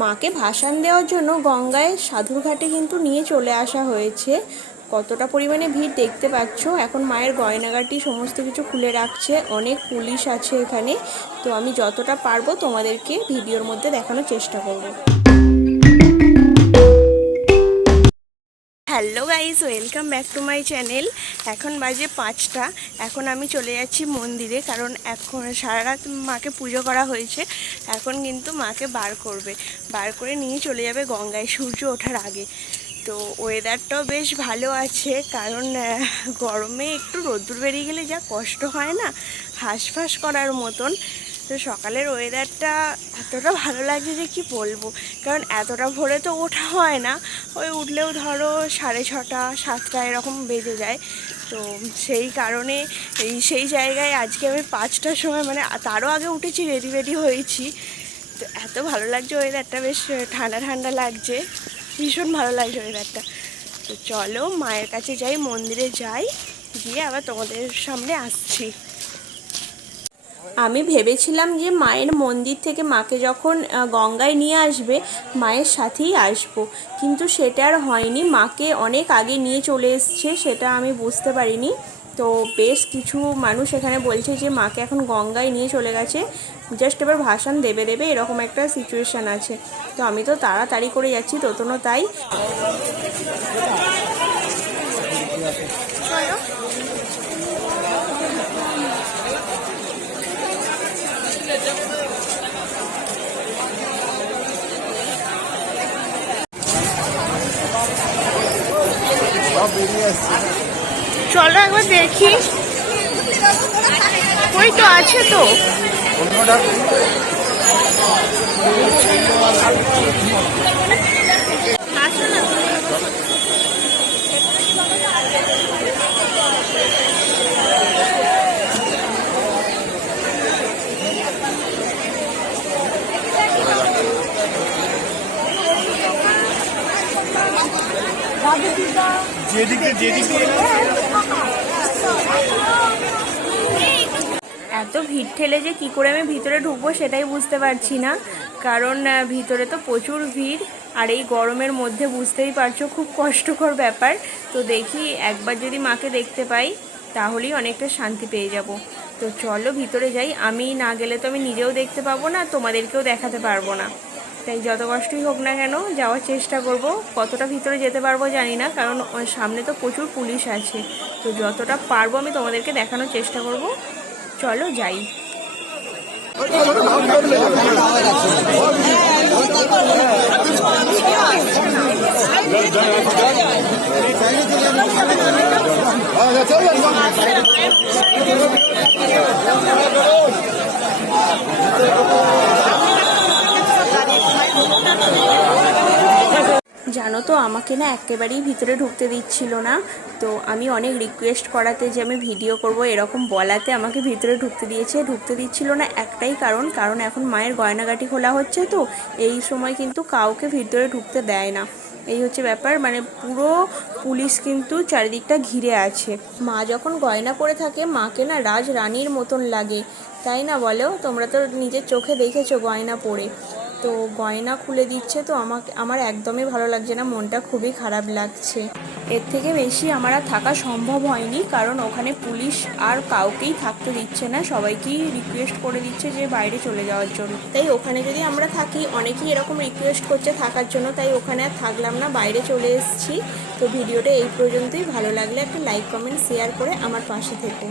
মাকে ভাসান দেওয়ার জন্য গঙ্গায় সাধুরঘাটে কিন্তু নিয়ে চলে আসা হয়েছে। কতটা পরিমাণে ভিড় দেখতে পাচ্ছ। এখন মায়ের গয়নাগাটি সমস্ত কিছু খুলে রাখছে, অনেক পুলিশ আছে এখানে। তো আমি যতটা পারবো তোমাদেরকে ভিডিওর মধ্যে দেখানোর চেষ্টা করব। Hello guys, welcome back to my channel. এখন বাজে 5টা। এখন আমি চলে যাচ্ছি মন্দিরে, কারণ এখন সারা রাত মাকে পুজো করা হয়েছে। এখন কিন্তু মাকে বার করে নিয়ে চলে যাবে গঙ্গায় সূর্য ওঠার আগে। তো ওয়েদারটাও বেশ ভালো আছে, কারণ গরমে একটু রোদ্দুর বেরিয়ে গেলে যা কষ্ট হয় না, হাঁসফাঁস করার মতন। তো সকালের ওয়েদারটা এতটা ভালো লাগছে যে কি বলবো, কারণ এতটা ভোরে তো ওঠা হয় না। ওই উঠলেও ধরো 6:30 7টা এরকম বেজে যায়। তো সেই কারণে সেই জায়গায় আজকে আমি 5টার সময়, মানে তারও আগে উঠেছি, রেডি হয়েছি। তো এত ভালো লাগছে ওয়েদারটা, বেশ ঠান্ডা ঠান্ডা লাগছে, ভীষণ ভালো লাগছে ওয়েদারটা। তো চলো মায়ের কাছে যাই, মন্দিরে যাই, গিয়ে আবার তোমাদের সামনে আসছি। আমি ভেবেছিলাম যে মায়ের মন্দির থেকে মাকে যখন গঙ্গায় নিয়ে আসবে মায়ের সাথেই আসবো, কিন্তু সেটা আর হয়নি। মাকে অনেক আগে নিয়ে চলে এসছে, সেটা আমি বুঝতে পারিনি। তো বেশ কিছু মানুষ এখানে বলছে যে মাকে এখন গঙ্গায় নিয়ে চলে গেছে, জাস্ট এবার ভাসান দেবে এরকম একটা সিচুয়েশান আছে। তো আমি তো তাড়াতাড়ি করে যাচ্ছি, তোতনও তাই। চলো একবার দেখি, ওই তো আছে তো। এত ভিড় ঠেলে যে কি করে আমি ভিতরে ঢুকবো সেটাই বুঝতে পারছি না, কারণ ভিতরে তো প্রচুর ভিড়। আর এই গরমের মধ্যে বুঝতেই পারছো খুব কষ্টকর ব্যাপার। তো দেখি একবার যদি মাকে দেখতে পাই তাহলেই অনেকটা শান্তি পেয়ে যাব। তো চলো ভিতরে যাই, আমি না গেলে তো আমি নিজেও দেখতে পাবো না, তোমাদেরকেও দেখাতে পারবো না। তাই যত কষ্টই হোক না কেন যাওয়ার চেষ্টা করব। কতটা ভিতরে যেতে পারবো জানি না, কারণ সামনে তো প্রচুর পুলিশ আছে। তো যতটা পারবো আমি তোমাদেরকে দেখানোর চেষ্টা করব। চলো যাই। জানো তো আমাকে না একেবারেই ভিতরে ঢুকতে দিচ্ছিল না। তো আমি অনেক রিকোয়েস্ট করাতে, যে আমি ভিডিও করব এরকম বলাতে আমাকে ভিতরে ঢুকতে দিচ্ছিল না। একটাই কারণ এখন মায়ের গয়নাগাটি খোলা হচ্ছে, তো এই সময় কিন্তু কাউকে ভিতরে ঢুকতে দেয় না। এই হচ্ছে ব্যাপার, মানে পুরো পুলিশ কিন্তু চারিদিকটা ঘিরে আছে। মা যখন গয়না পরে থাকে মাকে না রাজরানীর মতন লাগে, তাই না বলো? তোমরা তো নিজের চোখে দেখেছো গয়না পরে। তো গয়না খুলে দিচ্ছে, তো আমার একদমই ভালো লাগছে না, মনটা খুবই খারাপ লাগছে। এর থেকে বেশি আমার আর থাকা সম্ভব হয়নি, কারণ ওখানে পুলিশ আর কাউকেই থাকতে দিচ্ছে না, সবাইকেই রিকোয়েস্ট করে দিচ্ছে যে বাইরে চলে যাওয়ার জন্য। তাই ওখানে যদি আমরা থাকি, অনেকেই এরকম রিকোয়েস্ট করছে থাকার জন্য, তাই ওখানে আর থাকলাম না, বাইরে চলে এসেছি। তো ভিডিওটা এই পর্যন্তই। ভালো লাগলে একটা লাইক কমেন্ট শেয়ার করে আমার পাশে থেকো।